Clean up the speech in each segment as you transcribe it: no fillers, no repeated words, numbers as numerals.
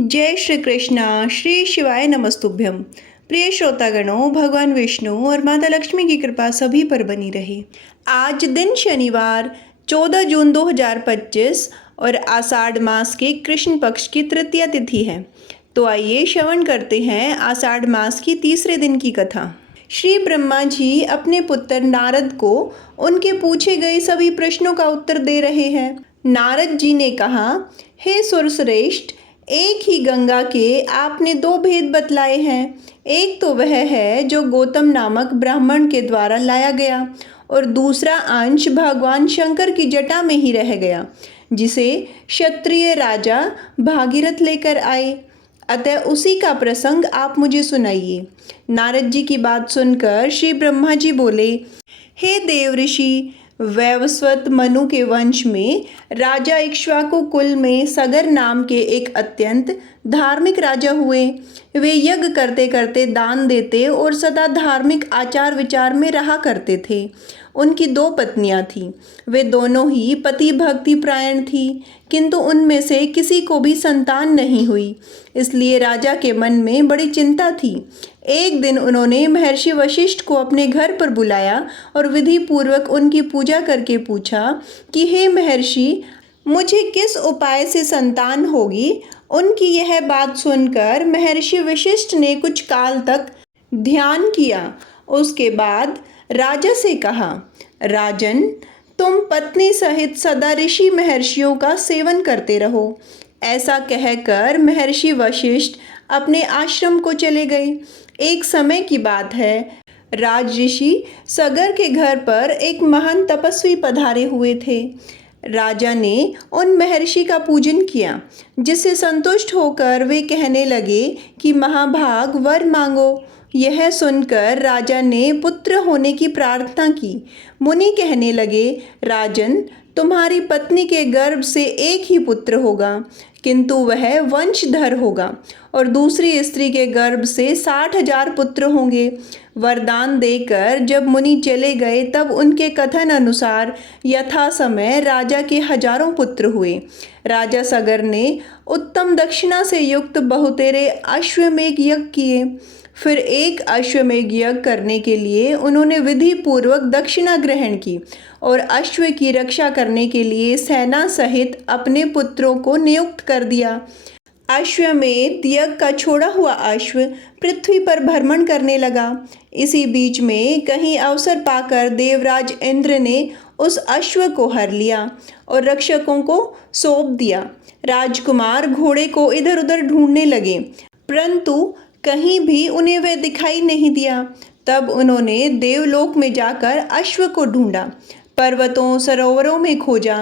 जय श्री कृष्णा। श्री शिवाय नमस्तुभ्यम। प्रिय श्रोतागणों, भगवान विष्णु और माता लक्ष्मी की कृपा सभी पर बनी रहे। आज दिन शनिवार 14 जून 2025 और आषाढ़ मास के कृष्ण पक्ष की तृतीया तिथि है। तो आइए श्रवण करते हैं आषाढ़ मास की तीसरे दिन की कथा। श्री ब्रह्मा जी अपने पुत्र नारद को उनके पूछे गए सभी प्रश्नों का उत्तर दे रहे हैं। नारद जी ने कहा, हे सुरश्रेष्ठ, एक ही गंगा के आपने दो भेद बतलाए हैं। एक तो वह है जो गौतम नामक ब्राह्मण के द्वारा लाया गया और दूसरा अंश भगवान शंकर की जटा में ही रह गया, जिसे क्षत्रिय राजा भागीरथ लेकर आए। अतः उसी का प्रसंग आप मुझे सुनाइए। नारद जी की बात सुनकर श्री ब्रह्मा जी बोले, हे देव ऋषि, वैवस्वत मनु के वंश में राजा इक्ष्वाकु कुल में सगर नाम के एक अत्यंत धार्मिक राजा हुए। वे यज्ञ करते करते दान देते और सदा धार्मिक आचार विचार में रहा करते थे। उनकी दो पत्नियां थीं। वे दोनों ही पति भक्ति परायण थीं, किंतु उनमें से किसी को भी संतान नहीं हुई। इसलिए राजा के मन में बड़ी चिंता थी। एक दिन उन्होंने महर्षि वशिष्ठ को अपने घर पर बुलाया और विधि पूर्वक उनकी पूजा करके पूछा कि हे महर्षि, मुझे किस उपाय से संतान होगी। उनकी यह बात सुनकर महर्षि वशिष्ठ ने कुछ काल तक ध्यान किया। उसके बाद राजा से कहा, राजन, तुम पत्नी सहित सदा ऋषि महर्षियों का सेवन करते रहो। ऐसा कहकर महर्षि वशिष्ठ अपने आश्रम को चले गए। एक समय की बात है, राज ऋषि सगर के घर पर एक महान तपस्वी पधारे हुए थे। राजा ने उन महर्षि का पूजन किया, जिससे संतुष्ट होकर वे कहने लगे कि महाभाग वर मांगो। यह सुनकर राजा ने पुत्र होने की प्रार्थना की। मुनि कहने लगे, राजन, तुम्हारी पत्नी के गर्भ से एक ही पुत्र होगा, किंतु वह वंशधर होगा, और दूसरी स्त्री के गर्भ से 60,000 पुत्र होंगे। वरदान देकर जब मुनि चले गए, तब उनके कथन अनुसार यथा समय राजा के हजारों पुत्र हुए। राजा सगर ने उत्तम दक्षिणा से युक्त बहुतेरे अश्वमेघ यज्ञ किए। फिर एक अश्वमेघ यज्ञ करने के लिए उन्होंने विधि पूर्वक दक्षिणा ग्रहण की और अश्व की रक्षा करने के लिए सेना सहित अपने पुत्रों को नियुक्त कर दिया। अश्वमेध यज्ञ का छोड़ा हुआ अश्व पृथ्वी पर भ्रमण करने लगा। इसी बीच में कहीं अवसर पाकर देवराज इंद्र ने उस अश्व को हर लिया और रक्षकों को सौंप दिया। राजकुमार घोड़े को इधर उधर ढूंढने लगे, परंतु कहीं भी उन्हें वह दिखाई नहीं दिया। तब उन्होंने देवलोक में जाकर अश्व को ढूंढा, पर्वतों सरोवरों में खोजा,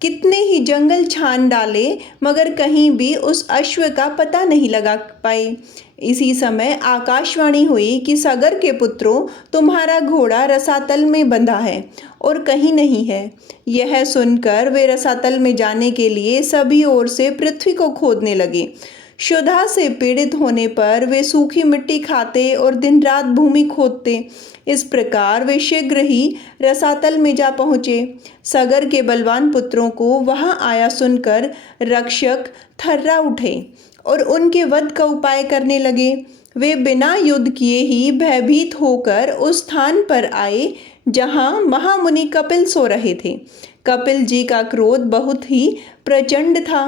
कितने ही जंगल छान डाले, मगर कहीं भी उस अश्व का पता नहीं लगा पाए। इसी समय आकाशवाणी हुई कि सगर के पुत्रों, तुम्हारा घोड़ा रसातल में बंधा है और कहीं नहीं है। यह सुनकर वे रसातल में जाने के लिए सभी ओर से पृथ्वी को खोदने लगे। क्षुधा से पीड़ित होने पर वे सूखी मिट्टी खाते और दिन रात भूमि खोदते। इस प्रकार वे शीघ्र ही रसातल में जा पहुँचे। सगर के बलवान पुत्रों को वहां आया सुनकर रक्षक थर्रा उठे और उनके वध का उपाय करने लगे। वे बिना युद्ध किए ही भयभीत होकर उस स्थान पर आए जहां महामुनि कपिल सो रहे थे। कपिल जी का क्रोध बहुत ही प्रचंड था।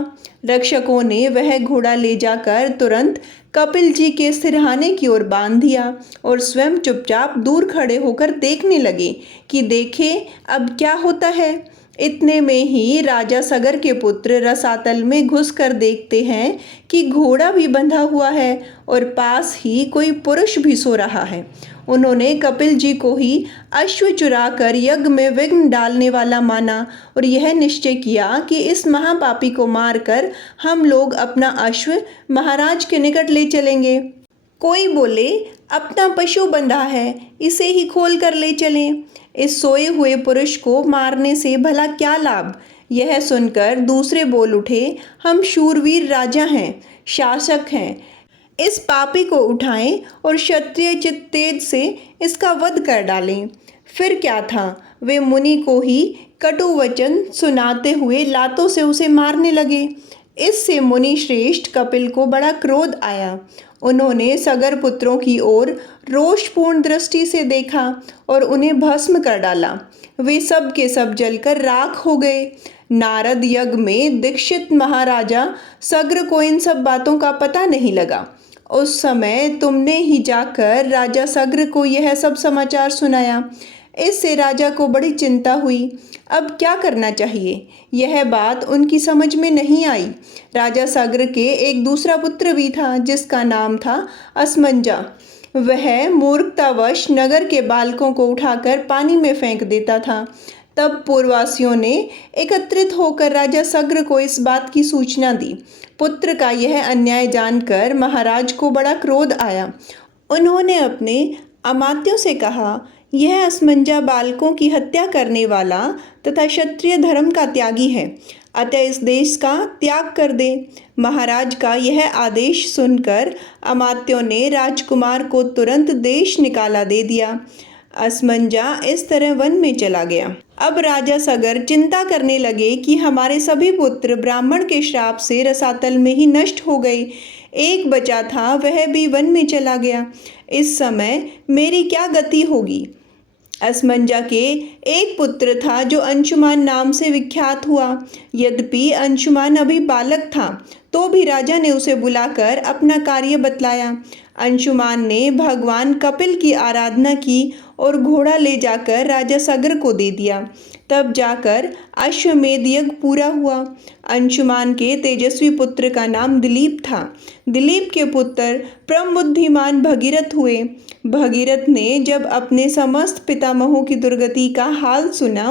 रक्षकों ने वह घोड़ा ले जाकर तुरंत कपिल जी के सिरहाने की ओर बांध दिया और स्वयं चुपचाप दूर खड़े होकर देखने लगे कि देखे अब क्या होता है। इतने में ही राजा सगर के पुत्र रसातल में घुसकर देखते हैं कि घोड़ा भी बंधा हुआ है और पास ही कोई पुरुष भी सो रहा है। उन्होंने कपिल जी को ही अश्व चुरा कर यज्ञ में विघ्न डालने वाला माना और यह निश्चय किया कि इस महापापी को मारकर हम लोग अपना अश्व महाराज के निकट ले चलेंगे। कोई बोले, अपना पशु बंधा है, इसे ही खोल कर ले चलें। इस सोए हुए पुरुष को मारने से भला क्या लाभ। यह सुनकर दूसरे बोल उठे, हम शूरवीर राजा हैं, शासक हैं, इस पापी को उठाएं और क्षत्रिय चित्त तेज से इसका वध कर डालें। फिर क्या था, वे मुनि को ही कटु वचन सुनाते हुए लातों से उसे मारने लगे। इससे मुनि श्रेष्ठ कपिल को बड़ा क्रोध आया। उन्होंने सगर पुत्रों की ओर रोषपूर्ण दृष्टि से देखा और उन्हें भस्म कर डाला। वे सब के सब जलकर राख हो गए। नारद यज्ञ में दीक्षित महाराजा सग्र को इन सब बातों का पता नहीं लगा। उस समय तुमने ही जाकर राजा सग्र को यह सब समाचार सुनाया। इससे राजा को बड़ी चिंता हुई। अब क्या करना चाहिए, यह बात उनकी समझ में नहीं आई। राजा सग्र के एक दूसरा पुत्र भी था जिसका नाम था असमंजा। वह मूर्खतावश नगर के बालकों को उठाकर पानी में फेंक देता था। तब पूर्ववासियों ने एकत्रित होकर राजा सग्र को इस बात की सूचना दी। पुत्र का यह अन्याय जानकर महाराज को बड़ा क्रोध आया। उन्होंने अपने अमात्यों से कहा, यह असमंजा बालकों की हत्या करने वाला तथा क्षत्रिय धर्म का त्यागी है, अतः इस देश का त्याग कर दे। महाराज का यह आदेश सुनकर अमात्यों ने राजकुमार को तुरंत देश निकाला दे दिया। असमंजा इस तरह वन में चला गया। अब राजा सगर चिंता करने लगे कि हमारे सभी पुत्र ब्राह्मण के श्राप से रसातल में ही नष्ट हो गए। एक बचा था, वह भी वन में चला गया। इस समय मेरी क्या गति होगी। असमंजा के एक पुत्र था जो अंशुमान नाम से विख्यात हुआ। यद्यपि अंशुमान अभी बालक था तो भी राजा ने उसे बुलाकर अपना कार्य बतलाया। अंशुमान ने भगवान कपिल की आराधना की और घोड़ा ले जाकर राजा सगर को दे दिया। तब जाकर अश्वमेध यज्ञ पूरा हुआ। अंशुमान के तेजस्वी पुत्र का नाम दिलीप था। दिलीप के पुत्र परम बुद्धिमान भगीरथ हुए। भगीरथ ने जब अपने समस्त पितामहों की दुर्गति का हाल सुना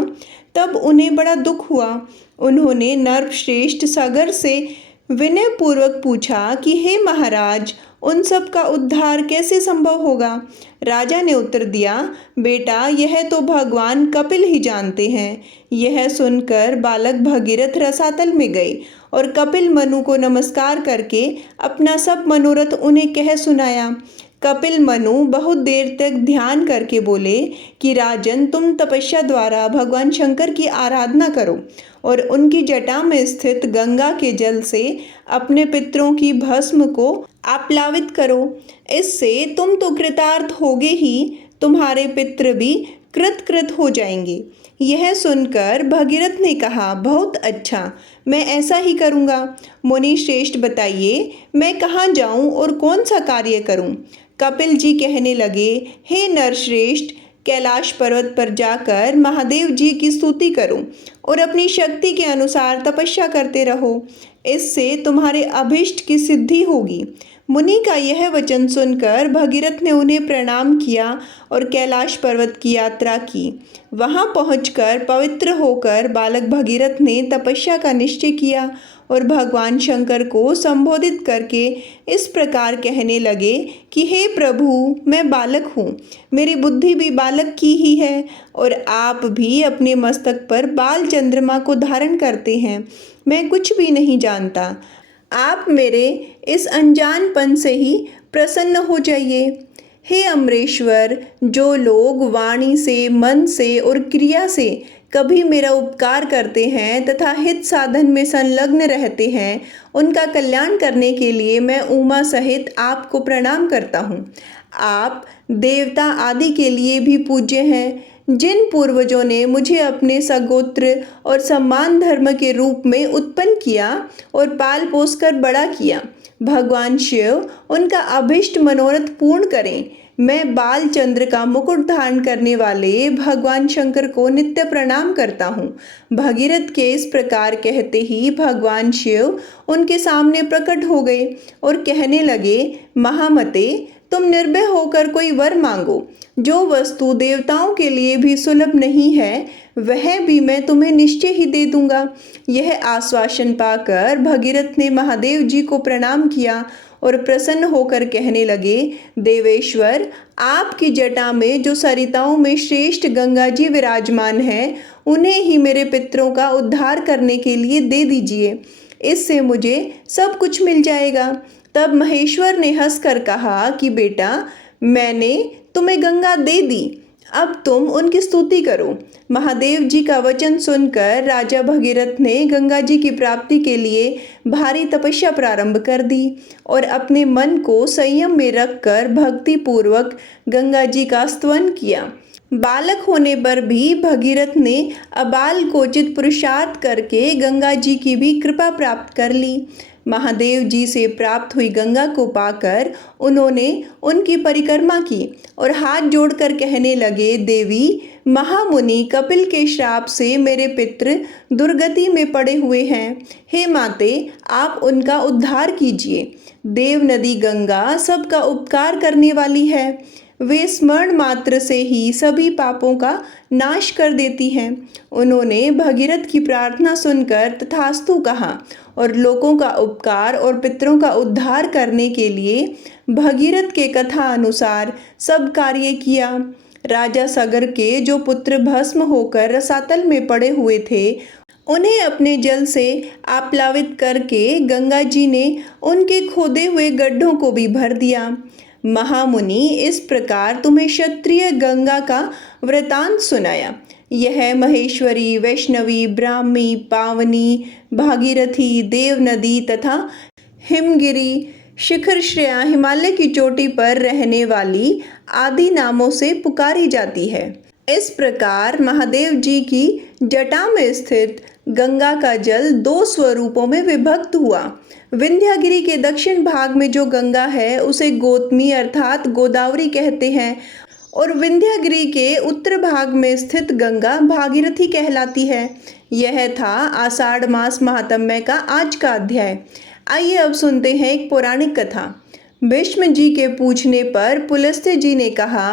तब उन्हें बड़ा दुख हुआ। उन्होंने नरश्रेष्ठ सगर से विनय पूर्वक पूछा कि हे महाराज, उन सब का उद्धार कैसे संभव होगा। राजा ने उत्तर दिया, बेटा यह तो भगवान कपिल ही जानते हैं। यह सुनकर बालक भगीरथ रसातल में गए और कपिल मनु को नमस्कार करके अपना सब मनोरथ उन्हें कह सुनाया। कपिल मनु बहुत देर तक ध्यान करके बोले कि राजन, तुम तपस्या द्वारा भगवान शंकर की आराधना करो और उनकी जटा में स्थित गंगा के जल से अपने पितरों की भस्म को आप्लावित करो। इससे तुम तो कृतार्थ होगे ही, तुम्हारे पितृ भी कृत हो जाएंगे। यह सुनकर भगीरथ ने कहा, बहुत अच्छा, मैं ऐसा ही करूँगा। मुनि श्रेष्ठ, बताइए मैं कहाँ जाऊँ और कौन सा कार्य करूँ। कपिल जी कहने लगे, हे नरश्रेष्ठ, कैलाश पर्वत पर जाकर महादेव जी की स्तुति करो और अपनी शक्ति के अनुसार तपस्या करते रहो। इससे तुम्हारे अभिष्ट की सिद्धि होगी। मुनि का यह वचन सुनकर भगीरथ ने उन्हें प्रणाम किया और कैलाश पर्वत की यात्रा की। वहां पहुंचकर पवित्र होकर बालक भगीरथ ने तपस्या का निश्चय किया और भगवान शंकर को संबोधित करके इस प्रकार कहने लगे कि हे प्रभु, मैं बालक हूँ, मेरी बुद्धि भी बालक की ही है और आप भी अपने मस्तक पर बाल चंद्रमा को धारण करते हैं। मैं कुछ भी नहीं जानता। आप मेरे इस अनजानपन से ही प्रसन्न हो जाइए। हे अमरेश्वर, जो लोग वाणी से, मन से और क्रिया से कभी मेरा उपकार करते हैं तथा हित साधन में संलग्न रहते हैं, उनका कल्याण करने के लिए मैं उमा सहित आपको प्रणाम करता हूँ। आप देवता आदि के लिए भी पूज्य हैं। जिन पूर्वजों ने मुझे अपने सगोत्र और सम्मान धर्म के रूप में उत्पन्न किया और पाल पोस कर बड़ा किया, भगवान शिव उनका अभिष्ट मनोरथ पूर्ण करें। मैं बाल चंद्र का मुकुट धारण करने वाले भगवान शंकर को नित्य प्रणाम करता हूँ। भगीरथ के इस प्रकार कहते ही भगवान शिव उनके सामने प्रकट हो गए और कहने लगे, महामते, तुम निर्भय होकर कोई वर मांगो। जो वस्तु देवताओं के लिए भी सुलभ नहीं है, वह भी मैं तुम्हें निश्चय ही दे दूंगा। यह आश्वासन पाकर भगीरथ ने महादेव जी को प्रणाम किया और प्रसन्न होकर कहने लगे, देवेश्वर, आपकी जटा में जो सरिताओं में श्रेष्ठ गंगा जी विराजमान हैं, उन्हें ही मेरे पितरों का उद्धार करने के लिए दे दीजिए। इससे मुझे सब कुछ मिल जाएगा। तब महेश्वर ने हंसकर कहा कि बेटा, मैंने तुम्हें गंगा दे दी, अब तुम उनकी स्तुति करो। महादेव जी का वचन सुनकर राजा भगीरथ ने गंगा जी की प्राप्ति के लिए भारी तपस्या प्रारंभ कर दी और अपने मन को संयम में रखकर भक्ति पूर्वक गंगा जी का स्तवन किया। बालक होने पर भी भगीरथ ने अबाल कोचित पुरुषार्थ करके गंगा जी की भी कृपा प्राप्त कर ली। महादेव जी से प्राप्त हुई गंगा को पाकर उन्होंने उनकी परिक्रमा की और हाथ जोड़कर कहने लगे, देवी, महामुनि कपिल के श्राप से मेरे पितृ दुर्गति में पड़े हुए हैं। हे माते, आप उनका उद्धार कीजिए। देव नदी गंगा सबका उपकार करने वाली है। वे स्मरण मात्र से ही सभी पापों का नाश कर देती हैं। उन्होंने भगीरथ की प्रार्थना सुनकर तथास्तु कहा और लोगों का उपकार और पितरों का उद्धार करने के लिए भगीरथ के कथा अनुसार सब कार्य किया। राजा सगर के जो पुत्र भस्म होकर रसातल में पड़े हुए थे, उन्हें अपने जल से आप्लावित करके गंगा जी ने उनके खोदे हुए गड्ढों को भी भर दिया। महामुनि, इस प्रकार तुम्हें क्षत्रिय गंगा का वृतांत सुनाया। यह महेश्वरी, वैष्णवी, ब्राह्मी, पावनी, भागीरथी, देव नदी तथा हिमगिरी, शिखर श्रेया, हिमालय की चोटी पर रहने वाली आदि नामों से पुकारी जाती है। इस प्रकार महादेव जी की जटा में स्थित गंगा का जल दो स्वरूपों में विभक्त हुआ। विंध्यगिरी के दक्षिण भाग में जो गंगा है उसे गोतमी अर्थात गोदावरी कहते हैं और विंध्यगिरी के उत्तर भाग में स्थित गंगा भागीरथी कहलाती है। यह था आषाढ़ मास महात्म्य का आज का अध्याय। आइए अब सुनते हैं एक पौराणिक कथा। भीष्म जी के पूछने पर पुलस्त्य जी ने कहा,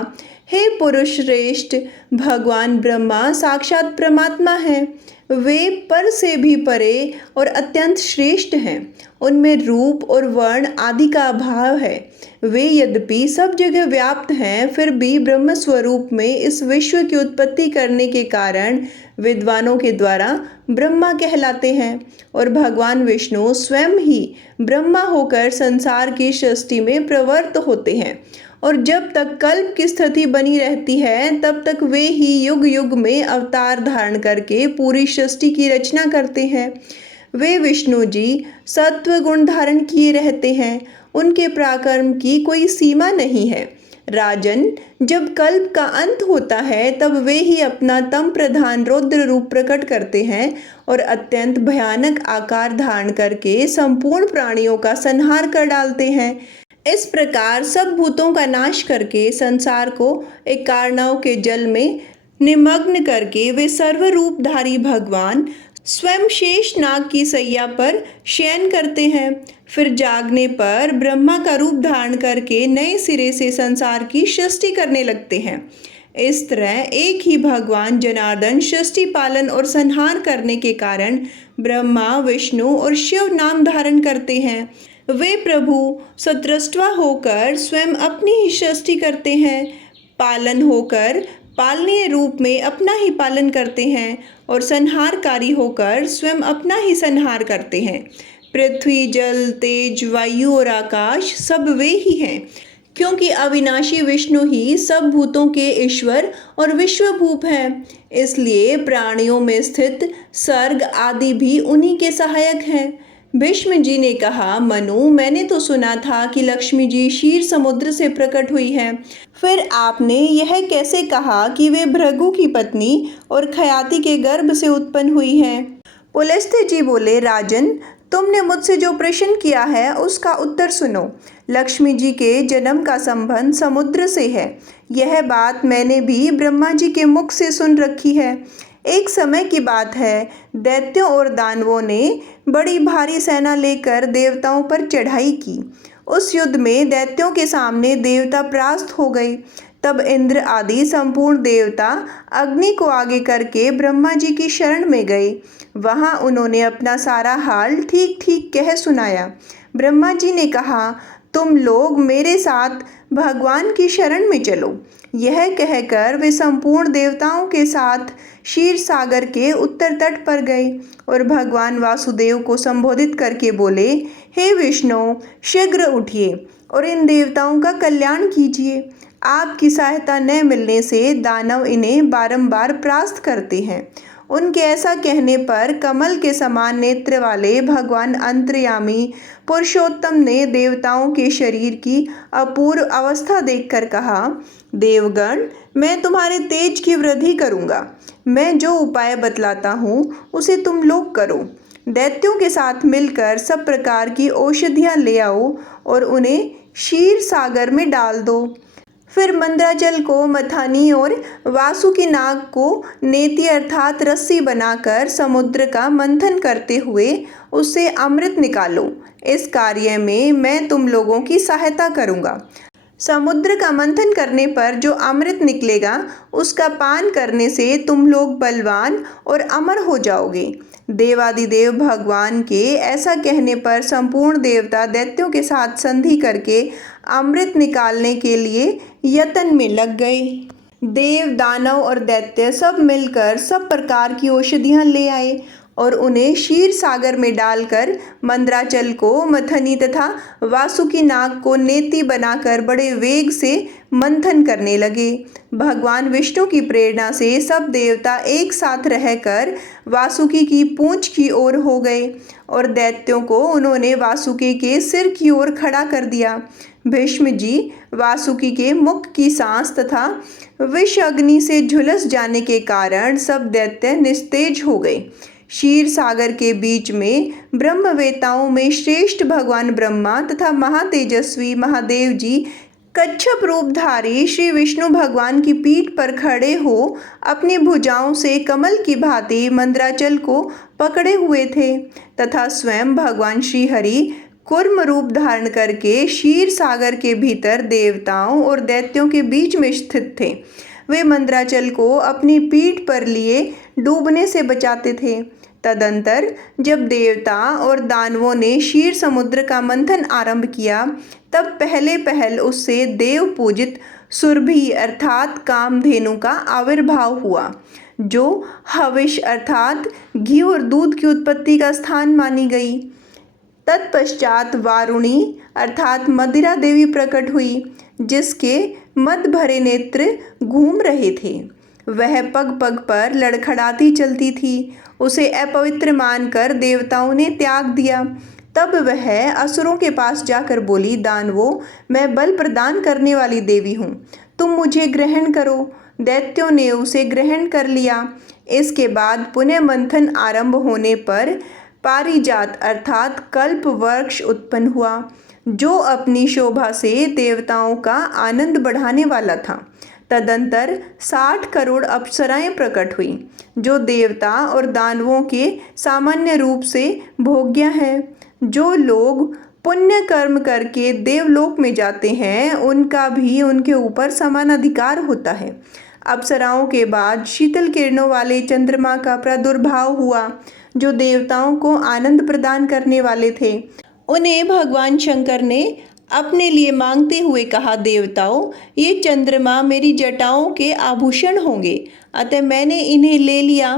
हे पुरुष श्रेष्ठ, भगवान ब्रह्मा साक्षात परमात्मा हैं। वे पर से भी परे और अत्यंत श्रेष्ठ हैं। उनमें रूप और वर्ण आदि का अभाव है। वे यद्यपि सब जगह व्याप्त हैं, फिर भी ब्रह्म स्वरूप में इस विश्व की उत्पत्ति करने के कारण विद्वानों के द्वारा ब्रह्मा कहलाते हैं और भगवान विष्णु स्वयं ही ब्रह्मा होकर संसार की सृष्टि में प्रवृत्त होते हैं और जब तक कल्प की स्थिति बनी रहती है तब तक वे ही युग युग में अवतार धारण करके पूरी सृष्टि की रचना करते हैं। वे विष्णु जी सत्व गुण धारण किए रहते हैं। उनके पराक्रम की कोई सीमा नहीं है। राजन, जब कल्प का अंत होता है तब वे ही अपना तम प्रधान रौद्र रूप प्रकट करते हैं और अत्यंत भयानक आकार धारण करके संपूर्ण प्राणियों का संहार कर डालते हैं। इस प्रकार सब भूतों का नाश करके संसार को एक कारणाओं के जल में निमग्न करके वे सर्वरूपधारी भगवान स्वयं शेष नाग की सैया पर शयन करते हैं। फिर जागने पर ब्रह्मा का रूप धारण करके नए सिरे से संसार की सृष्टि करने लगते हैं। इस तरह एक ही भगवान जनार्दन सृष्टि पालन और संहार करने के कारण ब्रह्मा, विष्णु और शिव नाम धारण करते हैं। वे प्रभु सत्रष्टवा होकर स्वयं अपनी ही सृष्टि करते हैं, पालन होकर पालनीय रूप में अपना ही पालन करते हैं और संहारकारी होकर स्वयं अपना ही संहार करते हैं। पृथ्वी, जल, तेज, वायु और आकाश सब वे ही हैं, क्योंकि अविनाशी विष्णु ही सब भूतों के ईश्वर और विश्वभूप हैं। इसलिए प्राणियों में स्थित सर्ग आदि भी उन्हीं के सहायक हैं। भीष्म जी ने कहा, मनु, मैंने तो सुना था कि लक्ष्मी जी क्षीर समुद्र से प्रकट हुई हैं। फिर आपने यह कैसे कहा कि वे भृगु की पत्नी और खयाति के गर्भ से उत्पन्न हुई हैं? पुलस्त्य जी बोले, राजन, तुमने मुझसे जो प्रश्न किया है उसका उत्तर सुनो। लक्ष्मी जी के जन्म का संबंध समुद्र से है। यह बात मैंने भी ब्रह्मा जी के मुख से सुन रखी है। एक समय की बात है, दैत्यों और दानवों ने बड़ी भारी सेना लेकर देवताओं पर चढ़ाई की। उस युद्ध में दैत्यों के सामने देवता परास्त हो गए। तब इंद्र आदि संपूर्ण देवता अग्नि को आगे करके ब्रह्मा जी की शरण में गए। वहां उन्होंने अपना सारा हाल ठीक ठीक कह सुनाया। ब्रह्मा जी ने कहा, तुम लोग मेरे साथ भगवान की शरण में चलो। यह कहकर वे संपूर्ण देवताओं के साथ क्षीर सागर के उत्तर तट पर गए और भगवान वासुदेव को संबोधित करके बोले, हे विष्णु, शीघ्र उठिए और इन देवताओं का कल्याण कीजिए। आपकी सहायता न मिलने से दानव इन्हें बारंबार परास्त करते हैं। उनके ऐसा कहने पर कमल के समान नेत्र वाले भगवान अंतर्यामी पुरुषोत्तम ने देवताओं के शरीर की अपूर्व अवस्था देखकर कहा, देवगण, मैं तुम्हारे तेज की वृद्धि करूंगा। मैं जो उपाय बतलाता हूँ उसे तुम लोग करो। दैत्यों के साथ मिलकर सब प्रकार की औषधियाँ ले आओ और उन्हें क्षीर सागर में डाल दो। फिर मंद्राचल को मथानी और वासुकी नाग को नेति अर्थात रस्सी बनाकर समुद्र का मंथन करते हुए उससे अमृत निकालो। इस कार्य में मैं तुम लोगों की सहायता करूंगा। समुद्र का मंथन करने पर जो अमृत निकलेगा उसका पान करने से तुम लोग बलवान और अमर हो जाओगे। देवादिदेव भगवान के ऐसा कहने पर संपूर्ण देवता दैत्यों के साथ संधि करके अमृत निकालने के लिए यत्न में लग गए। देव, दानव और दैत्य सब मिलकर सब प्रकार की औषधियाँ ले आए और उन्हें क्षीर सागर में डालकर मंद्राचल को मथनी तथा वासुकी नाग को नेति बनाकर बड़े वेग से मंथन करने लगे। भगवान विष्णु की प्रेरणा से सब देवता एक साथ रहकर वासुकी की पूंछ की ओर हो गए और दैत्यों को उन्होंने वासुकी के सिर की ओर खड़ा कर दिया। भीष्म जी वासुकी के मुख की सांस तथा विष अग्नि से झुलस जाने के कारण सब दैत्य निस्तेज हो गए। क्षीर सागर के बीच में ब्रह्मवेताओं में श्रेष्ठ भगवान ब्रह्मा तथा महातेजस्वी महादेव जी कच्छप रूपधारी श्री विष्णु भगवान की पीठ पर खड़े हो अपनी भुजाओं से कमल की भांति मंद्राचल को पकड़े हुए थे तथा स्वयं भगवान श्री हरि कूर्म रूप धारण करके क्षीर सागर के भीतर देवताओं और दैत्यों के बीच में स्थित थे। वे मंद्राचल को अपनी पीठ पर लिए डूबने से बचाते थे। तदंतर जब देवता और दानवों ने क्षीर समुद्र का मंथन आरंभ किया तब पहले पहल उससे देव पूजित सुरभि अर्थात कामधेनु का आविर्भाव हुआ, जो हविष अर्थात घी और दूध की उत्पत्ति का स्थान मानी गई। तत्पश्चात वारुणी अर्थात मदिरा देवी प्रकट हुई, जिसके मद भरे नेत्र घूम रहे थे। वह पग पग पर लड़खड़ाती चलती थी। उसे अपवित्र मानकर देवताओं ने त्याग दिया। तब वह असुरों के पास जाकर बोली, दानवों, मैं बल प्रदान करने वाली देवी हूँ, तुम मुझे ग्रहण करो। दैत्यों ने उसे ग्रहण कर लिया। इसके बाद पुनः मंथन आरंभ होने पर पारिजात अर्थात कल्प वृक्ष उत्पन्न हुआ, जो अपनी शोभा से देवताओं का आनंद बढ़ाने वाला था। तदंतर 60 करोड़ अप्सराएं प्रकट हुई, जो देवता और दानवों के सामान्य रूप से भोग्य हैं। जो लोग पुण्य कर्म करके देवलोक में जाते हैं उनका भी उनके ऊपर समान अधिकार होता है। अप्सराओं के बाद शीतल किरणों वाले चंद्रमा का प्रादुर्भाव हुआ, जो देवताओं को आनंद प्रदान करने वाले थे। उन्हें भगवान शंकर ने अपने लिए मांगते हुए कहा, देवताओं, ये चंद्रमा मेरी जटाओं के आभूषण होंगे, अतः मैंने इन्हें ले लिया।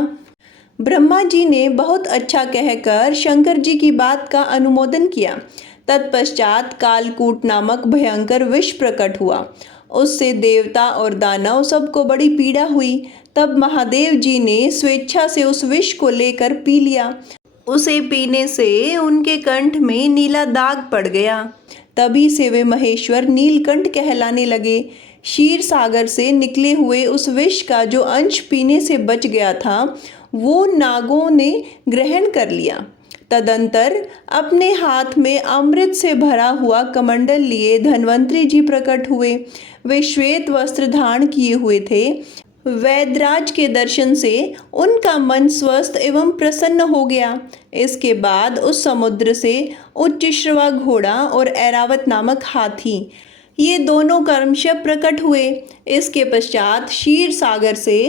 ब्रह्मा जी ने बहुत अच्छा कहकर शंकर जी की बात का अनुमोदन किया। तत्पश्चात कालकूट नामक भयंकर विष प्रकट हुआ। उससे देवता और दानव सबको बड़ी पीड़ा हुई। तब महादेव जी ने स्वेच्छा से उस विष को लेकर पी लिया। उसे पीने से उनके कंठ में नीला दाग पड़ गया। तभी से वे महेश्वर नीलकंठ कहलाने लगे। क्षीर सागर से निकले हुए उस विष का जो अंश पीने से बच गया था, वो नागों ने ग्रहण कर लिया। तदंतर अपने हाथ में अमृत से भरा हुआ कमंडल लिए धन्वंतरी जी प्रकट हुए। वे श्वेत वस्त्र धारण किए हुए थे। वैदराज के दर्शन से उनका मन स्वस्थ एवं प्रसन्न हो गया। इसके बाद उस समुद्र से उच्चश्रवा घोड़ा और ऐरावत नामक हाथी, ये दोनों कर्मशः प्रकट हुए। इसके पश्चात क्षीर सागर से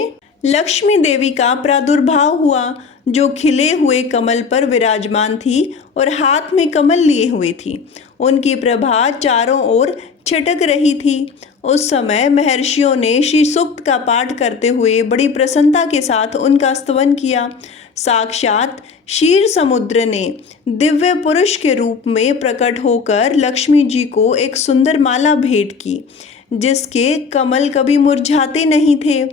लक्ष्मी देवी का प्रादुर्भाव हुआ, जो खिले हुए कमल पर विराजमान थी और हाथ में कमल लिए हुए थी। उनकी प्रभा चारों ओर छिटक रही थी। उस समय महर्षियों ने श्री सूक्त का पाठ करते हुए बड़ी प्रसन्नता के साथ उनका स्तवन किया। साक्षात क्षीर समुद्र ने दिव्य पुरुष के रूप में प्रकट होकर लक्ष्मी जी को एक सुंदर माला भेंट की। जिसके कमल कभी मुरझाते नहीं थे।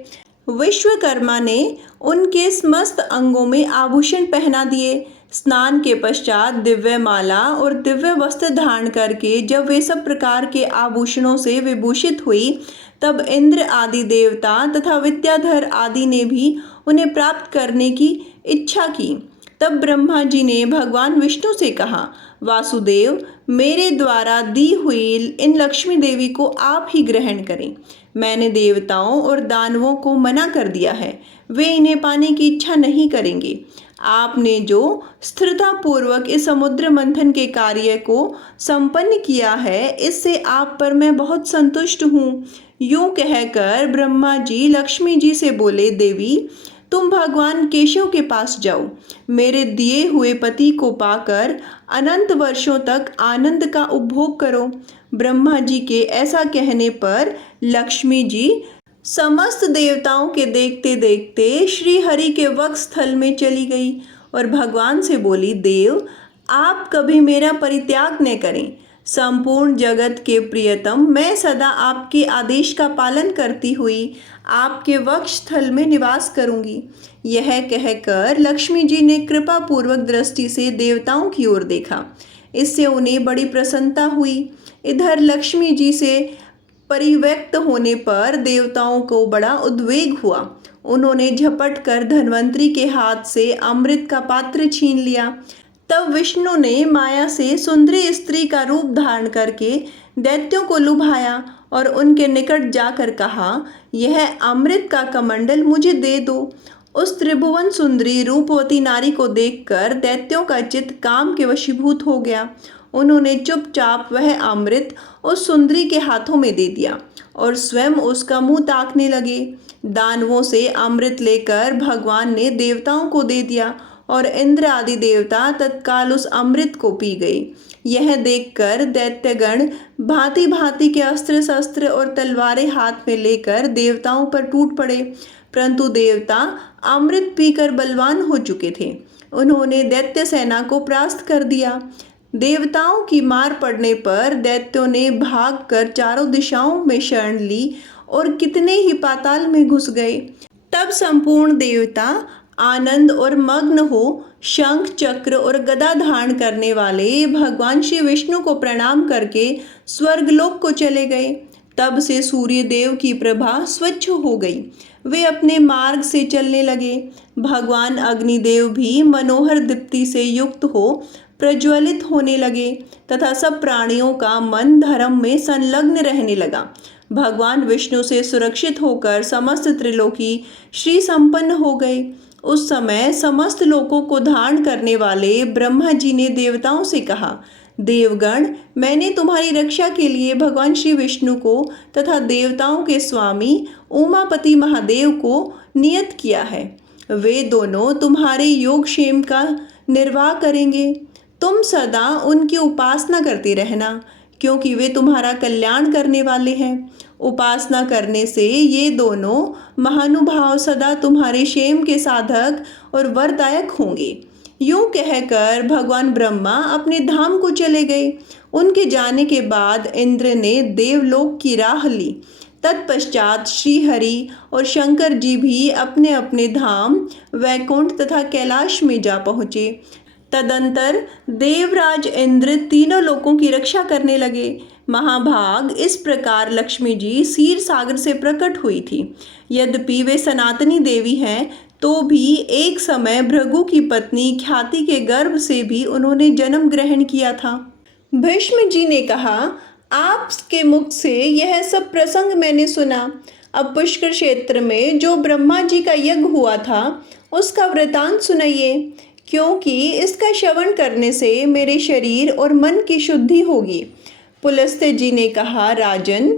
विश्वकर्मा ने उनके समस्त अंगों में आभूषण पहना दिए। स्नान के पश्चात दिव्य माला और दिव्य वस्त्र धारण करके जब वे सब प्रकार के आभूषणों से विभूषित हुई, तब इंद्र आदि देवता तथा विद्याधर आदि ने भी उन्हें प्राप्त करने की इच्छा की। तब ब्रह्मा जी ने भगवान विष्णु से कहा, वासुदेव, मेरे द्वारा दी हुई इन लक्ष्मी देवी को आप ही ग्रहण करें। मैंने देवताओं और दानवों को मना कर दिया है, वे इन्हें पाने की इच्छा नहीं करेंगे। आपने जो स्थिरता पूर्वक इस समुद्र मंथन के कार्य को संपन्न किया है, इससे आप पर मैं बहुत संतुष्ट हूँ। यूं कहकर ब्रह्मा जी लक्ष्मी जी से बोले, देवी, तुम भगवान केशव के पास जाओ। मेरे दिए हुए पति को पाकर अनंत वर्षों तक आनंद का उपभोग करो। ब्रह्मा जी के ऐसा कहने पर लक्ष्मी जी समस्त देवताओं के देखते देखते श्री हरि के वक्ष स्थल में चली गई और भगवान से बोली, देव, आप कभी मेरा परित्याग न करें। संपूर्ण जगत के प्रियतम, मैं सदा आपके आदेश का पालन करती हुई आपके वक्ष स्थल में निवास करूंगी। यह कहकर लक्ष्मी जी ने कृपा पूर्वक दृष्टि से देवताओं की ओर देखा। इससे उन्हें बड़ी प्रसन्नता हुई। इधर लक्ष्मी जी से परिव्यक्त होने पर देवताओं को बड़ा उद्वेग हुआ। उन्होंने झपट कर धन्वंतरी के हाथ से अमृत का पात्र छीन लिया। तब विष्णु ने माया से सुंदरी स्त्री का रूप धारण करके दैत्यों को लुभाया और उनके निकट जाकर कहा, यह अमृत का कमंडल मुझे दे दो। उस त्रिभुवन सुंदरी रूपवती नारी को देखकर दैत्यों का चित्त काम के वशीभूत हो गया। उन्होंने चुपचाप वह अमृत उस सुंदरी के हाथों में दे दिया और स्वयं उसका मुंह ताकने लगे। दानवों से अमृत लेकर भगवान ने देवताओं को दे दिया और इंद्र आदि देवता तत्काल उस अमृत को पी गए। यह देखकर दैत्यगण भांति भांति के अस्त्र शस्त्र और तलवारें हाथ में लेकर देवताओं पर टूट पड़े, परंतु देवता अमृत पीकर बलवान हो चुके थे। उन्होंने दैत्य सेना को परास्त कर दिया। देवताओं की मार पड़ने पर दैत्यों ने भागकर चारों दिशाओं में शरण ली और कितने ही पाताल में घुस गए। तब संपूर्ण देवता आनंद और मग्न हो शंख चक्र और गदा धारण करने वाले भगवान श्री विष्णु को प्रणाम करके स्वर्गलोक को चले गए। तब से सूर्य देव की प्रभा स्वच्छ हो गई, वे अपने मार्ग से चलने लगे। भगवान अग्निदेव भी मनोहर दीप्ति से युक्त हो प्रज्वलित होने लगे तथा सब प्राणियों का मन धर्म में संलग्न रहने लगा। भगवान विष्णु से सुरक्षित होकर समस्त त्रिलोकी श्री संपन्न हो गए। उस समय समस्त लोकों को धारण करने वाले ब्रह्मा जी ने देवताओं से कहा, देवगण, मैंने तुम्हारी रक्षा के लिए भगवान श्री विष्णु को तथा देवताओं के स्वामी उमापति महादेव को नियत किया है। वे दोनों तुम्हारे योगक्षेम का निर्वाह करेंगे। तुम सदा उनकी उपासना करते रहना, क्योंकि वे तुम्हारा कल्याण करने वाले हैं। उपासना करने से ये दोनों महानुभाव सदा तुम्हारे क्षेम के साधक और वरदायक होंगे। यूं कहकर भगवान ब्रह्मा अपने धाम को चले गए। उनके जाने के बाद इंद्र ने देवलोक की राह ली। तत्पश्चात श्री हरि और शंकर जी भी अपने अपने धाम वैकुंठ तथा कैलाश में जा पहुँचे। तदंतर देवराज इंद्र तीनों लोकों की रक्षा करने लगे। महाभाग इस प्रकार लक्ष्मी जी क्षीर सागर से प्रकट हुई थी। यद्यपि वे सनातनी देवी हैं, तो भी एक समय भृगु की पत्नी ख्याति के गर्भ से भी उन्होंने जन्म ग्रहण किया था। भीष्म जी ने कहा, आपके मुख से यह सब प्रसंग मैंने सुना। अब पुष्कर क्षेत्र में जो ब्रह्मा जी का यज्ञ हुआ था, उसका वृतांत सुनाइए, क्योंकि इसका श्रवण करने से मेरे शरीर और मन की शुद्धि होगी। पुलस्त्य जी ने कहा, राजन,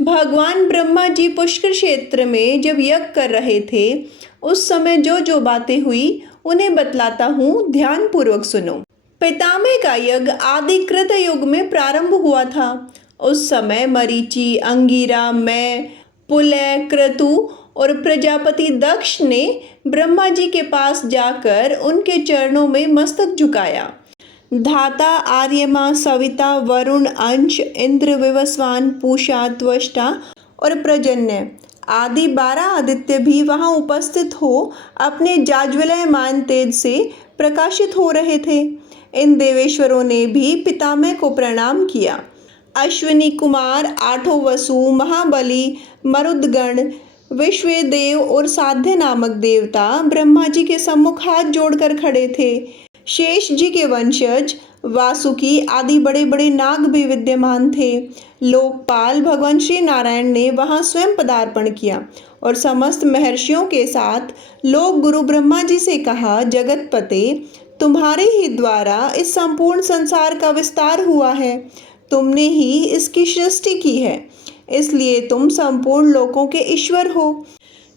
भगवान ब्रह्मा जी पुष्कर क्षेत्र में जब यज्ञ कर रहे थे, उस समय जो जो बातें हुई उन्हें बतलाता हूँ, ध्यान पूर्वक सुनो। पितामह का यज्ञ आदि कृत युग में प्रारंभ हुआ था। उस समय मरीचि, अंगिरा, मैं, पुलय, क्रतु और प्रजापति दक्ष ने ब्रह्मा जी के पास जाकर उनके चरणों में मस्तक झुकाया। धाता, आर्यमा, सविता, वरुण, अंश, इंद्र, विवस्वान, पूषा, त्वष्टा और प्रजन्य आदि 12 आदित्य भी वहां उपस्थित हो अपने जाज्वल्यमान तेज से प्रकाशित हो रहे थे। इन देवेश्वरों ने भी पितामह को प्रणाम किया। अश्विनी कुमार, आठों वसु, महाबली, मरुदगण, विश्वदेव और साध्य नामक देवता ब्रह्मा जी के सम्मुख हाथ जोड़कर खड़े थे। शेष जी के वंशज वासुकी आदि बड़े बड़े नाग भी विद्यमान थे। लोकपाल भगवान श्री नारायण ने वहां स्वयं पदार्पण किया और समस्त महर्षियों के साथ लोक गुरु ब्रह्मा जी से कहा, जगतपते, तुम्हारे ही द्वारा इस संपूर्ण संसार का विस्तार हुआ है। तुमने ही इसकी सृष्टि की है, इसलिए तुम संपूर्ण लोकों के ईश्वर हो।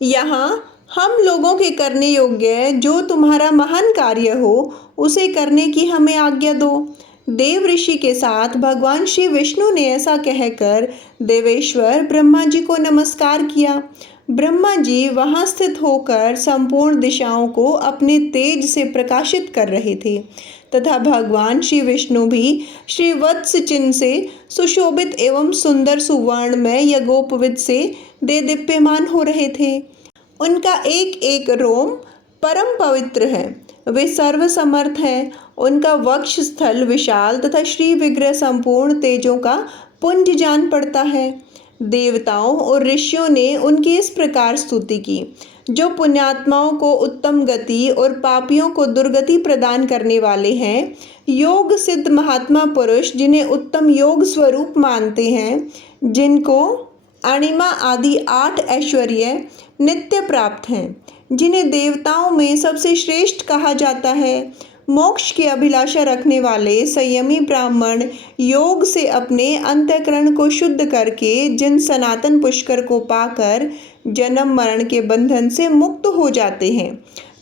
यहाँ हम लोगों के करने योग्य जो तुम्हारा महान कार्य हो उसे करने की हमें आज्ञा दो। देव ऋषि के साथ भगवान श्री विष्णु ने ऐसा कहकर देवेश्वर ब्रह्मा जी को नमस्कार किया। ब्रह्मा जी वहां स्थित होकर संपूर्ण दिशाओं को अपने तेज से प्रकाशित कर रहे थे तथा भगवान श्री विष्णु भी श्री वत्स चिन्ह से सुशोभित एवं सुंदर सुवर्णमय यज्ञोपवीत से देदीप्यमान हो रहे थे। उनका एक एक रोम परम पवित्र है, वे सर्वसमर्थ हैं। उनका वक्ष स्थल विशाल तथा श्री विग्रह संपूर्ण तेजों का पुंज जान पड़ता है। देवताओं और ऋषियों ने उनकी इस प्रकार स्तुति की, जो पुण्यात्माओं को उत्तम गति और पापियों को दुर्गति प्रदान करने वाले हैं। योग सिद्ध महात्मा पुरुष जिन्हें उत्तम योग स्वरूप मानते हैं, जिनको अणिमा आदि 8 ऐश्वर्य नित्य प्राप्त हैं, जिन्हें देवताओं में सबसे श्रेष्ठ कहा जाता है। मोक्ष की अभिलाषा रखने वाले संयमी ब्राह्मण योग से अपने अंतःकरण को शुद्ध करके जिन सनातन पुष्कर को पाकर जन्म मरण के बंधन से मुक्त हो जाते हैं।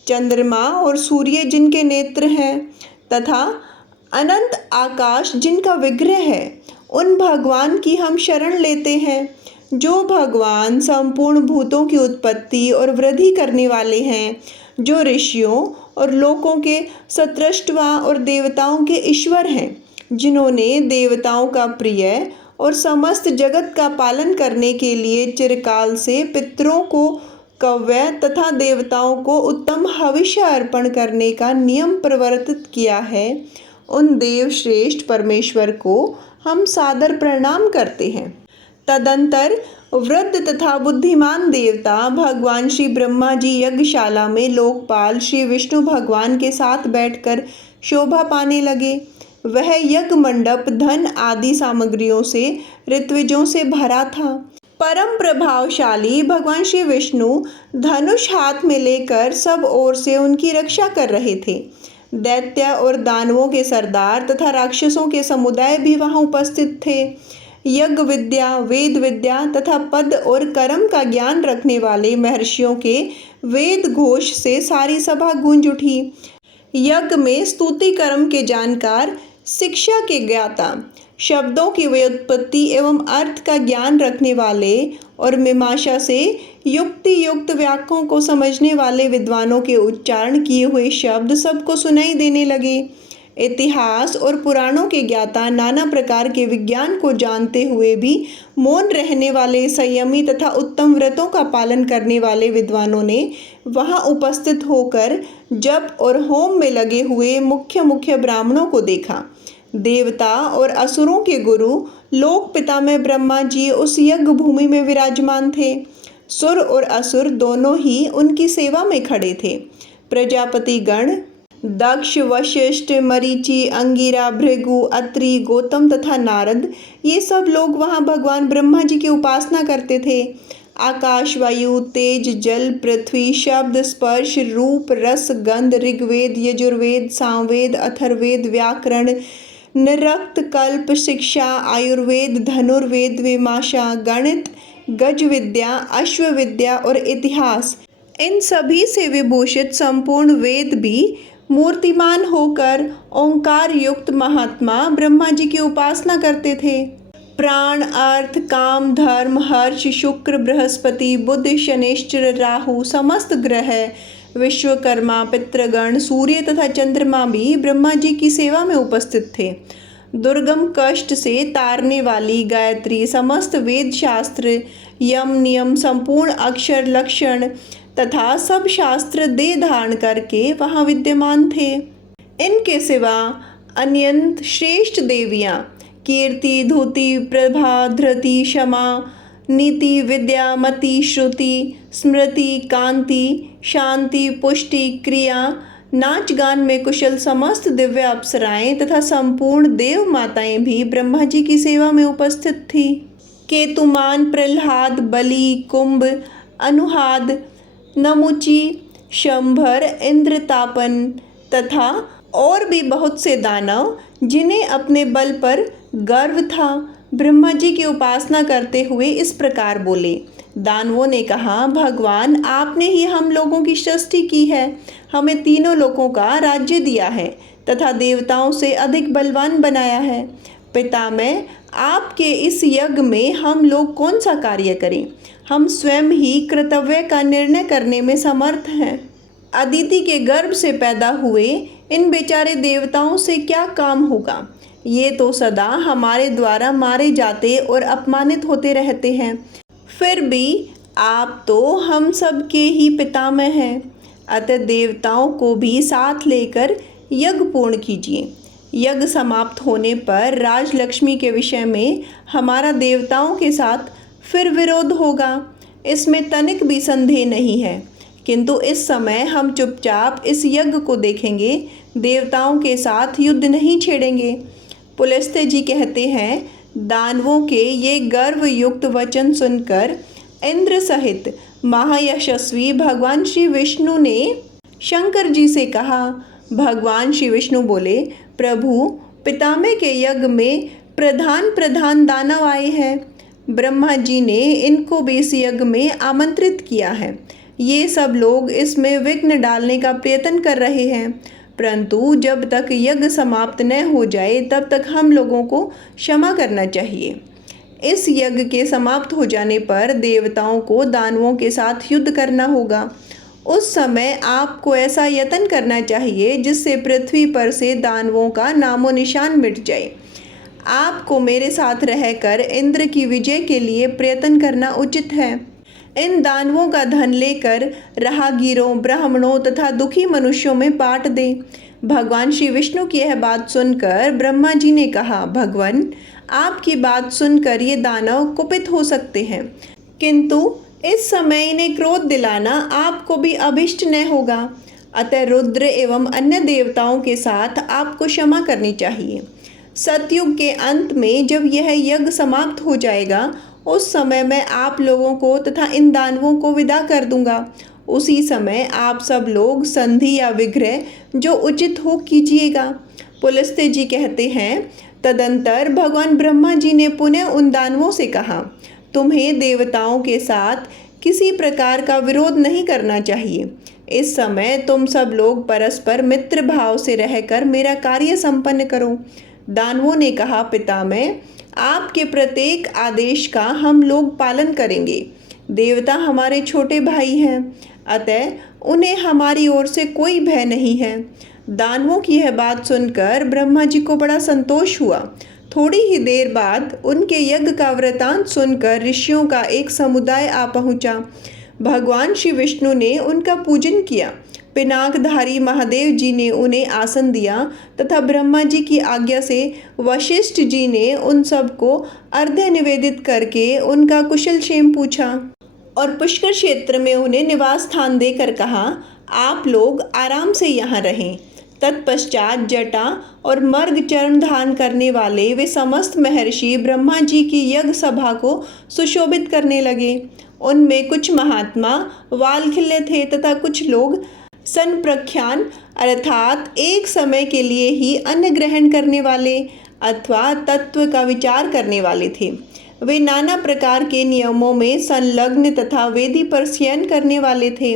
चंद्रमा और सूर्य जिनके नेत्र हैं तथा अनंत आकाश जिनका विग्रह है, उन भगवान की हम शरण लेते हैं, जो भगवान संपूर्ण भूतों की उत्पत्ति और वृद्धि करने वाले हैं, जो ऋषियों और लोकों के सत्रष्टवा और देवताओं के ईश्वर हैं, जिन्होंने देवताओं का प्रिय और समस्त जगत का पालन करने के लिए चिरकाल से पितरों को कव्य तथा देवताओं को उत्तम हविष्य अर्पण करने का नियम प्रवर्तित किया है। उन देव श्रेष्ठ परमेश्वर को हम सादर प्रणाम करते हैं। तदंतर वृद्ध तथा बुद्धिमान देवता भगवान श्री ब्रह्मा जी यज्ञशाला में लोकपाल श्री विष्णु भगवान के साथ बैठकर शोभा पाने लगे। वह यज्ञ मंडप धन आदि सामग्रियों से ऋत्विजों से भरा था। परम प्रभावशाली भगवान श्री विष्णु धनुष हाथ में लेकर सब ओर से उनकी रक्षा कर रहे थे। दैत्य और दानवों के सरदार तथा राक्षसों के समुदाय भी वहां उपस्थित थे। यज्ञ विद्या, वेद विद्या तथा पद और कर्म का ज्ञान रखने वाले महर्षियों के वेद घोष से सारी सभा गूंज उठी। यज्ञ में स्तुति कर्म के जानकार, शिक्षा के ज्ञाता, शब्दों की व्युत्पत्ति एवं अर्थ का ज्ञान रखने वाले और मीमांसा से युक्ति युक्त वाक्यों को समझने वाले विद्वानों के उच्चारण किए हुए शब्द सबको सुनाई देने लगे। इतिहास और पुराणों के ज्ञाता, नाना प्रकार के विज्ञान को जानते हुए भी मौन रहने वाले संयमी तथा उत्तम व्रतों का पालन करने वाले विद्वानों ने वहां उपस्थित होकर जप और होम में लगे हुए मुख्य मुख्य ब्राह्मणों को देखा। देवता और असुरों के गुरु लोक पितामह ब्रह्मा जी उस यज्ञ भूमि में विराजमान थे। सुर और असुर दोनों ही उनकी सेवा में खड़े थे। प्रजापति गण दक्ष, वशिष्ठ, मरीचि, अंगिरा, भृगु, अत्रि, गौतम तथा नारद, ये सब लोग वहाँ भगवान ब्रह्मा जी की उपासना करते थे। आकाश, वायु, तेज, जल, पृथ्वी, शब्द, स्पर्श, रूप, रस, गंध, ऋग्वेद, यजुर्वेद, सामवेद, अथर्ववेद, व्याकरण, निरक्त, कल्प, शिक्षा, आयुर्वेद, धनुर्वेद, मीमांसा, गणित, गज विद्या, अश्व विद्या और इतिहास, इन सभी से विभूषित संपूर्ण वेद भी मूर्तिमान होकर ओंकार युक्त महात्मा ब्रह्मा जी की उपासना करते थे। प्राण, अर्थ, काम, धर्म, हर्ष, शुक्र, बृहस्पति, बुध, शनिश्चर, राहु, समस्त ग्रह विश्वकर्मा, पितृगण, सूर्य तथा चंद्रमा भी ब्रह्मा जी की सेवा में उपस्थित थे। दुर्गम कष्ट से तारने वाली गायत्री, समस्त वेद शास्त्र, यम नियम, संपूर्ण अक्षर लक्षण तथा सब शास्त्र देह धारण करके वहाँ विद्यमान थे। इनके सिवा अनंत श्रेष्ठ देवियाँ कीर्ति, धुति, प्रभा, धृति, क्षमा, नीति, विद्या, मति, श्रुति, स्मृति, कांति, शांति, पुष्टि, क्रिया, नाच गान में कुशल समस्त दिव्य अप्सराएं तथा संपूर्ण देव माताएं भी ब्रह्मा जी की सेवा में उपस्थित थी। केतुमान, प्रहलाद, बलि, कुंभ, अनुहाद, नमुची, शंभर, इंद्रतापन तथा और भी बहुत से दानव, जिन्हें अपने बल पर गर्व था, ब्रह्मा जी की उपासना करते हुए इस प्रकार बोले। दानवों ने कहा, भगवान आपने ही हम लोगों की सृष्टि की है, हमें तीनों लोकों का राज्य दिया है तथा देवताओं से अधिक बलवान बनाया है। पितामह, आपके इस यज्ञ में हम लोग कौन सा कार्य करें? हम स्वयं ही कर्तव्य का निर्णय करने में समर्थ हैं। अदिति के गर्भ से पैदा हुए इन बेचारे देवताओं से क्या काम होगा? ये तो सदा हमारे द्वारा मारे जाते और अपमानित होते रहते हैं। फिर भी आप तो हम सब के ही पितामह हैं, अतः देवताओं को भी साथ लेकर यज्ञ पूर्ण कीजिए। यज्ञ समाप्त होने पर राजलक्ष्मी के विषय में हमारा देवताओं के साथ फिर विरोध होगा, इसमें तनिक भी संदेह नहीं है। किंतु इस समय हम चुपचाप इस यज्ञ को देखेंगे, देवताओं के साथ युद्ध नहीं छेड़ेंगे। पुलस्त्य जी कहते हैं, दानवों के ये गर्व युक्त वचन सुनकर इंद्र सहित महायशस्वी भगवान श्री विष्णु ने शंकर जी से कहा। भगवान श्री विष्णु बोले, प्रभु, पितामह के यज्ञ में प्रधान दानव आए हैं। ब्रह्मा जी ने इनको भी इस यज्ञ में आमंत्रित किया है। ये सब लोग इसमें विघ्न डालने का प्रयत्न कर रहे हैं, परंतु जब तक यज्ञ समाप्त न हो जाए तब तक हम लोगों को क्षमा करना चाहिए। इस यज्ञ के समाप्त हो जाने पर देवताओं को दानवों के साथ युद्ध करना होगा। उस समय आपको ऐसा यत्न करना चाहिए जिससे पृथ्वी पर से दानवों का नामो निशान मिट जाए। आपको मेरे साथ रहकर इंद्र की विजय के लिए प्रयत्न करना उचित है। इन दानवों का धन लेकर राहगीरों, ब्राह्मणों तथा दुखी मनुष्यों में बांट दे। भगवान श्री विष्णु की यह बात सुनकर ब्रह्मा जी ने कहा, भगवान, आपकी बात सुनकर ये दानव कुपित हो सकते हैं, किंतु इस समय इन्हें क्रोध दिलाना आपको भी अभिष्ट न होगा। अतः रुद्र एवं अन्य देवताओं के साथ आपको क्षमा करनी चाहिए। सतयुग के अंत में जब यह यज्ञ समाप्त हो जाएगा, उस समय मैं आप लोगों को तथा इन दानवों को विदा कर दूंगा। उसी समय आप सब लोग संधि या विग्रह जो उचित हो कीजिएगा। पुलस्त्य जी कहते हैं, तदंतर भगवान ब्रह्मा जी ने पुनः उन दानवों से कहा, तुम्हें देवताओं के साथ किसी प्रकार का विरोध नहीं करना चाहिए। इस समय तुम सब लोग परस्पर मित्र भाव से रहकर मेरा कार्य संपन्न करो। दानवों ने कहा, पितामह, आपके प्रत्येक आदेश का हम लोग पालन करेंगे। देवता हमारे छोटे भाई हैं, अतः उन्हें हमारी ओर से कोई भय नहीं है। दानवों की यह बात सुनकर ब्रह्मा जी को बड़ा संतोष हुआ। थोड़ी ही देर बाद उनके यज्ञ का वृतांत सुनकर ऋषियों का एक समुदाय आ पहुंचा। भगवान श्री विष्णु ने उनका पूजन किया। पिनाकधारी महादेव जी ने उन्हें आसन दिया तथा ब्रह्मा जी की आज्ञा से वशिष्ठ जी ने उन सबको अर्घ्य निवेदित करके उनका कुशल क्षेम पूछा और पुष्कर क्षेत्र में उन्हें निवास स्थान देकर कहा, आप लोग आराम से यहाँ रहें। तत्पश्चात जटा और मर्ग चरण धारण करने वाले वे समस्त महर्षि ब्रह्मा जी की यज्ञ सभा को सुशोभित करने लगे। उनमें कुछ महात्मा वालखिल्य थे तथा कुछ लोग संप्रख्यान अर्थात एक समय के लिए ही अन्न ग्रहण करने वाले अथवा तत्व का विचार करने वाले थे। वे नाना प्रकार के नियमों में संलग्न तथा वेदी पर शयन करने वाले थे।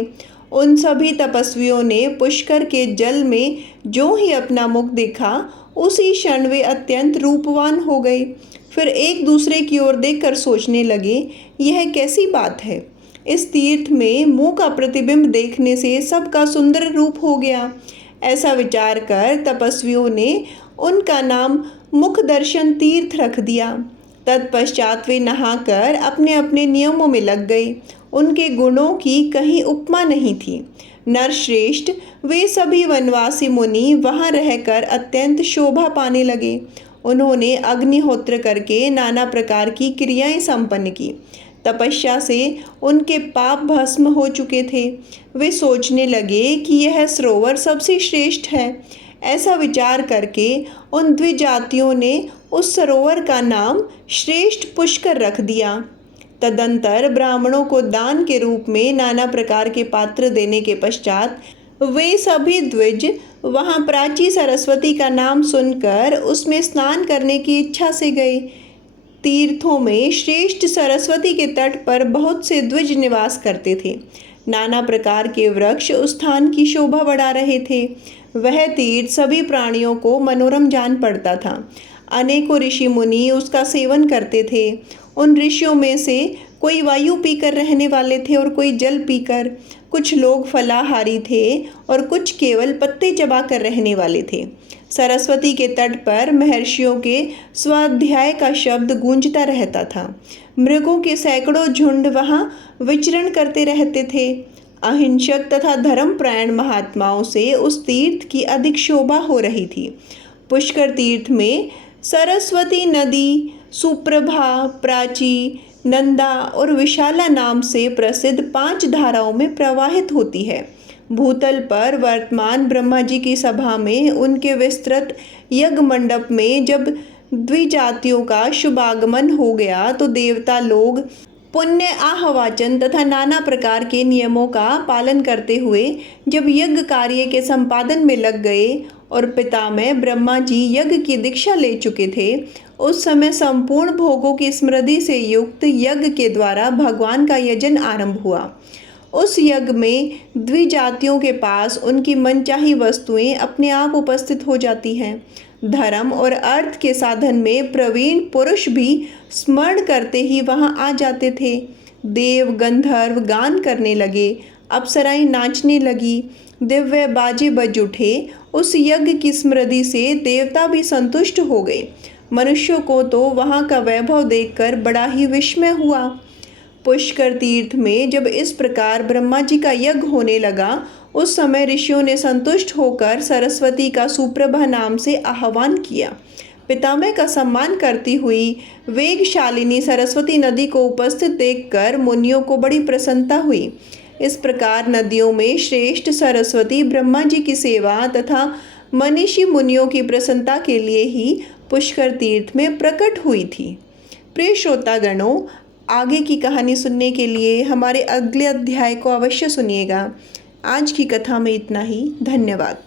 उन सभी तपस्वियों ने पुष्कर के जल में जो ही अपना मुख देखा, उसी क्षण वे अत्यंत रूपवान हो गए। फिर एक दूसरे की ओर देखकर सोचने लगे, यह कैसी बात है? इस तीर्थ में मुंह का प्रतिबिंब देखने से सबका सुंदर रूप हो गया। ऐसा विचार कर तपस्वियों ने उनका नाम मुख दर्शन तीर्थ रख दिया। तत्पश्चात वे नहाकर अपने अपने नियमों में लग गए। उनके गुणों की कहीं उपमा नहीं थी। नरश्रेष्ठ वे सभी वनवासी मुनि वहां रहकर अत्यंत शोभा पाने लगे। उन्होंने अग्निहोत्र करके नाना प्रकार की क्रियाएं संपन्न की। तपस्या से उनके पाप भस्म हो चुके थे। वे सोचने लगे कि यह सरोवर सबसे श्रेष्ठ है। ऐसा विचार करके उन द्विजातियों ने उस सरोवर का नाम श्रेष्ठ पुष्कर रख दिया। तदंतर ब्राह्मणों को दान के रूप में नाना प्रकार के पात्र देने के पश्चात वे सभी द्विज वहां प्राची सरस्वती का नाम सुनकर उसमें स्नान करने की इच्छा से गए। तीर्थों में श्रेष्ठ सरस्वती के तट पर बहुत से द्विज निवास करते थे। नाना प्रकार के वृक्ष उस स्थान की शोभा बढ़ा रहे थे। वह तीर्थ सभी प्राणियों को मनोरम जान पड़ता था। अनेकों ऋषि मुनि उसका सेवन करते थे। उन ऋषियों में से कोई वायु पीकर रहने वाले थे और कोई जल पीकर। कुछ लोग फलाहारी थे और कुछ केवल पत्ते चबाकर रहने वाले थे। सरस्वती के तट पर महर्षियों के स्वाध्याय का शब्द गूंजता रहता था। मृगों के सैकड़ों झुंड वहां विचरण करते रहते थे। अहिंसक तथा धर्मपरायण महात्माओं से उस तीर्थ की अधिक शोभा हो रही थी। पुष्कर तीर्थ में सरस्वती नदी सुप्रभा, प्राची, नंदा और विशाला नाम से प्रसिद्ध 5 धाराओं में प्रवाहित होती है। भूतल पर वर्तमान ब्रह्मा जी की सभा में उनके विस्तृत यज्ञ मंडप में जब द्विजातियों का शुभागमन हो गया तो देवता लोग पुण्य आह्वाचन तथा नाना प्रकार के नियमों का पालन करते हुए जब यज्ञ कार्य के संपादन में लग गए और पितामह ब्रह्मा जी यज्ञ की दीक्षा ले चुके थे, उस समय संपूर्ण भोगों की स्मृति से युक्त यज्ञ के द्वारा भगवान का यजन आरंभ हुआ। उस यज्ञ में द्विजातियों के पास उनकी मनचाही वस्तुएं अपने आप उपस्थित हो जाती हैं। धर्म और अर्थ के साधन में प्रवीण पुरुष भी स्मरण करते ही वहां आ जाते थे। देव गंधर्व गान करने लगे, अप्सराएं नाचने लगी, दिव्य बाजे बज उठे। उस यज्ञ की स्मृति से देवता भी संतुष्ट हो गए। मनुष्यों को तो वहां का वैभव देखकर बड़ा ही विस्मय हुआ। पुष्कर तीर्थ में जब इस प्रकार ब्रह्मा जी का यज्ञ होने लगा, उस समय ऋषियों ने संतुष्ट होकर सरस्वती का सुप्रभा नाम से आह्वान किया। पितामह का सम्मान करती हुई वेगशालिनी सरस्वती नदी को उपस्थित देखकर मुनियों को बड़ी प्रसन्नता हुई। इस प्रकार नदियों में श्रेष्ठ सरस्वती ब्रह्मा जी की सेवा तथा मनीषी मुनियों की प्रसन्नता के लिए ही पुष्कर तीर्थ में प्रकट हुई थी। प्रिय श्रोतागणों, आगे की कहानी सुनने के लिए हमारे अगले अध्याय को अवश्य सुनिएगा। आज की कथा में इतना ही। धन्यवाद।